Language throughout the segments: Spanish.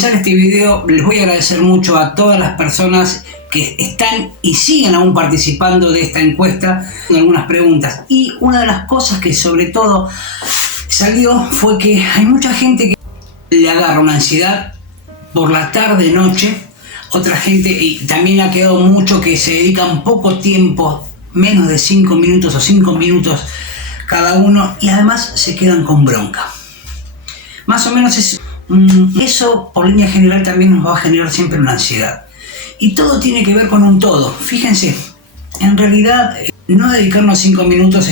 comenzar este video les voy a agradecer mucho a todas las personas que están y siguen aún participando de esta encuesta con algunas preguntas. Y una de las cosas que sobre todo salió fue que hay mucha gente que le agarra una ansiedad por la tarde, noche. Otra gente, y también ha quedado mucho que se dedican poco tiempo, menos de 5 minutos o 5 minutos cada uno, y además se quedan con bronca. Más o menos eso por línea general también nos va a generar siempre una ansiedad. Y todo tiene que ver con un todo. Fíjense, en realidad no dedicarnos 5 minutos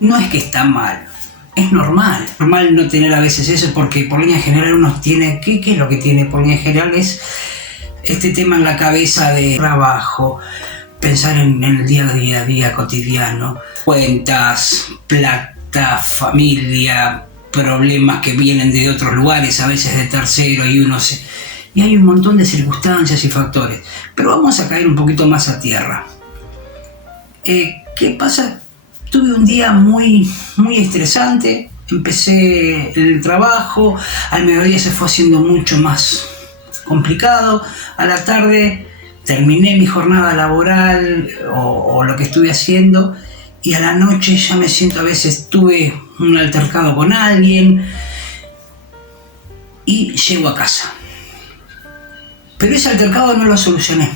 no es que está mal. Es normal. Es normal no tener a veces eso porque por línea general uno tiene... ¿Qué es lo que tiene por línea general? Es este tema en la cabeza de trabajo, pensar en el día a día cotidiano, cuentas, plata, familia, problemas que vienen de otros lugares, a veces de tercero, y hay un montón de circunstancias y factores. Pero vamos a caer un poquito más a tierra. ¿Qué pasa? Tuve un día muy estresante, empecé el trabajo, al mediodía se fue haciendo mucho más complicado, a la tarde terminé mi jornada laboral o lo que estuve haciendo, y a la noche ya me siento, a veces tuve un altercado con alguien y llego a casa. Pero ese altercado no lo solucioné,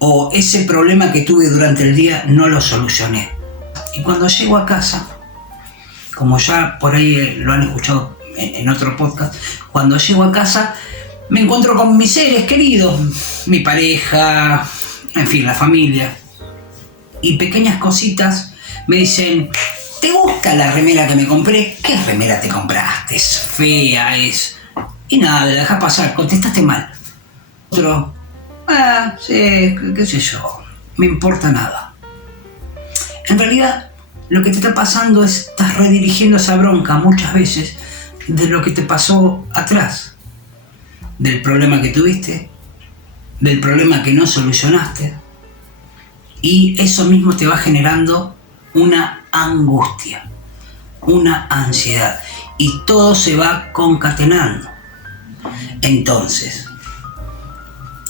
o ese problema que tuve durante el día no lo solucioné. Y cuando llego a casa, como ya por ahí lo han escuchado en otro podcast, cuando llego a casa me encuentro con mis seres queridos, mi pareja, en fin, la familia. Y pequeñas cositas me dicen: ¿te gusta la remera que me compré? ¿Qué remera te compraste? Es fea, es... Y nada, la dejás pasar, contestaste mal. Otro: sí, qué sé yo, me importa nada. En realidad, lo que te está pasando es, estás redirigiendo esa bronca muchas veces de lo que te pasó atrás. Del problema que tuviste, del problema que no solucionaste, y eso mismo te va generando una angustia, una ansiedad, y todo se va concatenando. Entonces,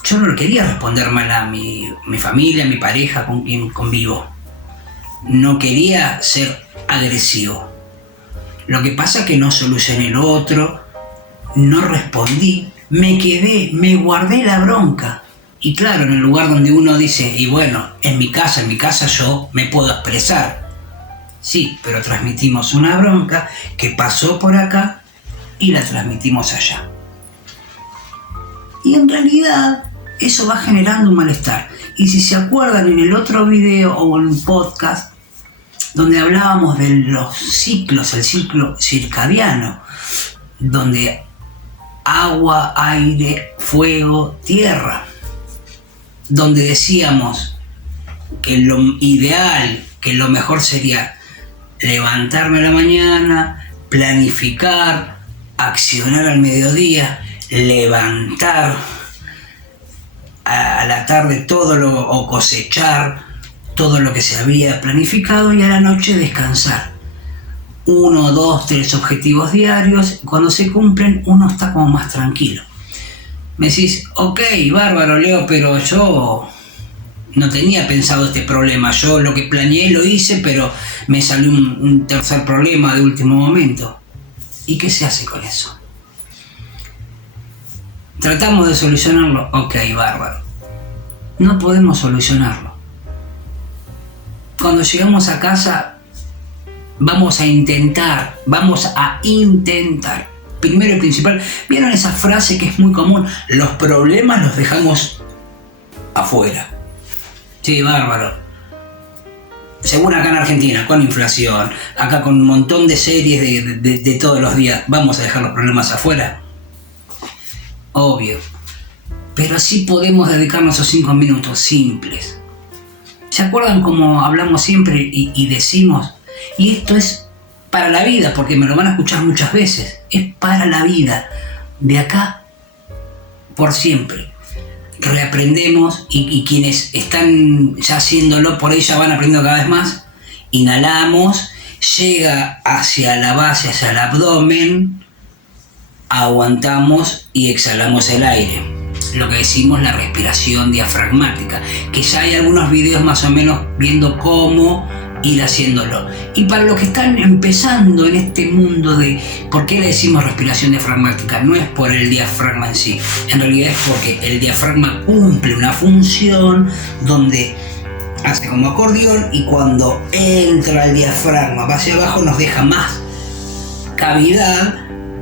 yo no le quería responder mal a mi familia, a mi pareja con quien convivo, no quería ser agresivo. Lo que pasa es que no solucioné lo otro, no respondí, me quedé, me guardé la bronca. Y claro, en el lugar donde uno dice, y bueno, en mi casa yo me puedo expresar. Sí, pero transmitimos una bronca que pasó por acá y la transmitimos allá. Y en realidad eso va generando un malestar. Y si se acuerdan, en el otro video o en un podcast donde hablábamos de los ciclos, el ciclo circadiano, donde agua, aire, fuego, tierra, donde decíamos que lo ideal, que lo mejor sería levantarme a la mañana, planificar, accionar al mediodía, levantar a la tarde o cosechar todo lo que se había planificado, y a la noche descansar. 1, 2, 3 objetivos diarios. Cuando se cumplen, uno está como más tranquilo. Me decís: ok, bárbaro, Leo, pero yo no tenía pensado este problema. Yo lo que planeé lo hice, pero me salió un tercer problema de último momento. ¿Y qué se hace con eso? ¿Tratamos de solucionarlo? Ok, bárbaro. No podemos solucionarlo. Cuando llegamos a casa, vamos a intentar. Primero y principal, ¿vieron esa frase que es muy común? Los problemas los dejamos afuera. Sí, bárbaro. Según acá en Argentina, con inflación, acá con un montón de series de todos los días, ¿vamos a dejar los problemas afuera? Obvio. Pero sí podemos dedicarnos a 5 minutos simples. ¿Se acuerdan cómo hablamos siempre y decimos? Y esto es para la vida, porque me lo van a escuchar muchas veces. Es para la vida, de acá por siempre. Reaprendemos, y quienes están ya haciéndolo por ahí ya van aprendiendo cada vez más. Inhalamos, llega hacia la base, hacia el abdomen, aguantamos y exhalamos el aire, lo que decimos la respiración diafragmática, que ya hay algunos videos más o menos viendo cómo ir haciéndolo. Y para los que están empezando en este mundo de por qué le decimos respiración diafragmática, no es por el diafragma en sí, en realidad es porque el diafragma cumple una función donde hace como acordeón, y cuando entra el diafragma va hacia abajo nos deja más cavidad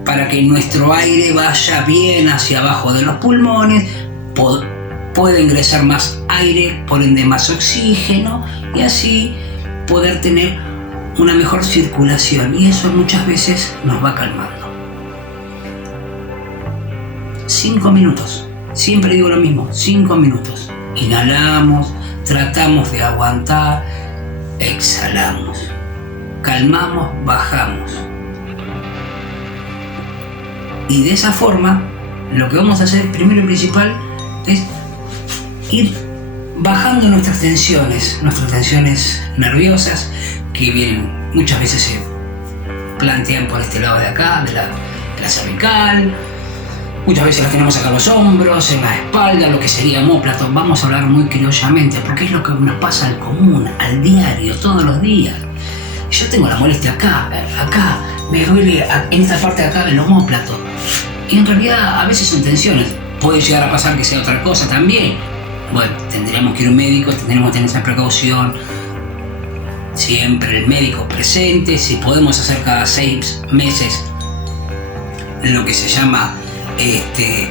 para que nuestro aire vaya bien hacia abajo de los pulmones, pueda ingresar más aire, por ende más oxígeno, y así poder tener una mejor circulación, y eso muchas veces nos va calmando. 5 minutos, siempre digo lo mismo, 5 minutos. Inhalamos, tratamos de aguantar, exhalamos, calmamos, bajamos. Y de esa forma, lo que vamos a hacer primero y principal es ir bajando nuestras tensiones nerviosas, que vienen muchas veces se plantean por este lado de acá, de la cervical. Muchas veces las tenemos acá en los hombros, en la espalda, lo que sería omóplato. Vamos a hablar muy criollamente, porque es lo que nos pasa al común, al diario, todos los días. Yo tengo la molestia acá, me duele en esta parte de acá del omóplato. Y en realidad a veces son tensiones. Puede llegar a pasar que sea otra cosa también. Bueno, tendríamos que ir a un médico, tendremos que tener esa precaución. Siempre el médico presente. Si podemos hacer cada 6 meses lo que se llama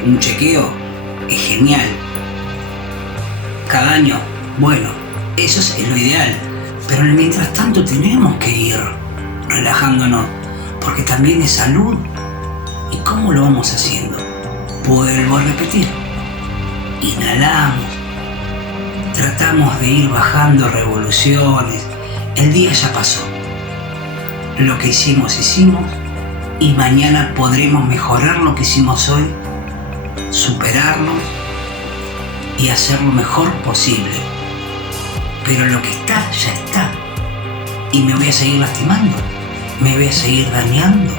un chequeo, es genial. Cada año, bueno, eso es lo ideal. Pero mientras tanto tenemos que ir relajándonos, porque también es salud. ¿Y cómo lo vamos haciendo? Vuelvo a repetir. Inhalamos. Tratamos de ir bajando revoluciones. El día ya pasó. Lo que hicimos, y mañana podremos mejorar lo que hicimos hoy, superarlo y hacer lo mejor posible. Pero lo que está, ya está. Y me voy a seguir lastimando, me voy a seguir dañando.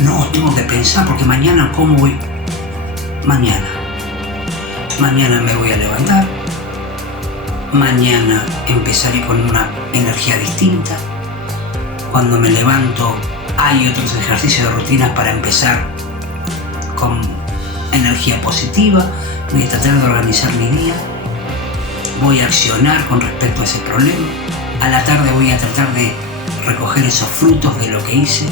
No, tengo que pensar, porque mañana, ¿cómo voy? Mañana me voy a levantar. Mañana empezaré con una energía distinta. Cuando me levanto hay otros ejercicios de rutinas para empezar con energía positiva. Voy a tratar de organizar mi día. Voy a accionar con respecto a ese problema. A la tarde voy a tratar de recoger esos frutos de lo que hice,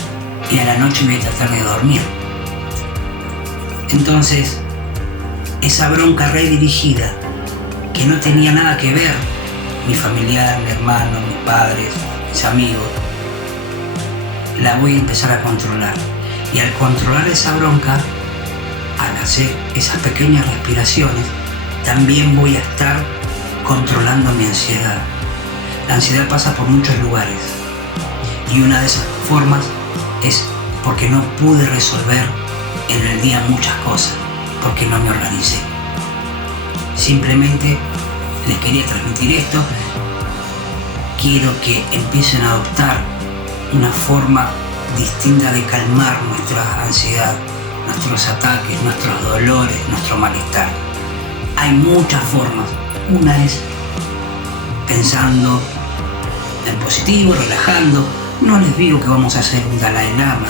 y a la noche voy a tratar de dormir. Entonces, esa bronca redirigida, que no tenía nada que ver, mi familiar, mi hermano, mis padres, mis amigos, la voy a empezar a controlar. Y al controlar esa bronca, al hacer esas pequeñas respiraciones, también voy a estar controlando mi ansiedad. La ansiedad pasa por muchos lugares, y una de esas formas es porque no pude resolver en el día muchas cosas, porque no me organicé. Simplemente les quería transmitir esto. Quiero que empiecen a adoptar una forma distinta de calmar nuestra ansiedad, nuestros ataques, nuestros dolores, nuestro malestar. Hay muchas formas. Una es pensando en positivo, relajando. No les digo que vamos a hacer un Dalai Lama,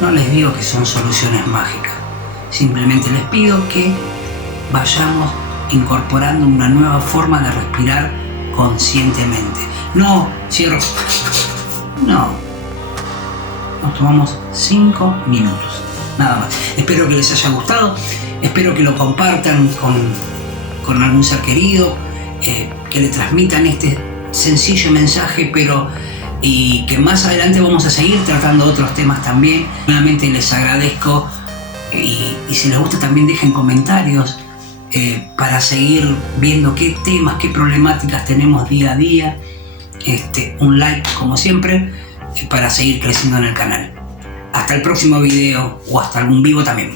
no les digo que son soluciones mágicas. Simplemente les pido que vayamos incorporando una nueva forma de respirar conscientemente. No, cierro. No. Nos tomamos 5 minutos, nada más. Espero que les haya gustado, espero que lo compartan con algún ser querido, que le transmitan este sencillo mensaje, y que más adelante vamos a seguir tratando otros temas también. Nuevamente les agradezco, y si les gusta también dejen comentarios para seguir viendo qué temas, qué problemáticas tenemos día a día. Un like como siempre, para seguir creciendo en el canal. Hasta el próximo video, o hasta algún vivo también.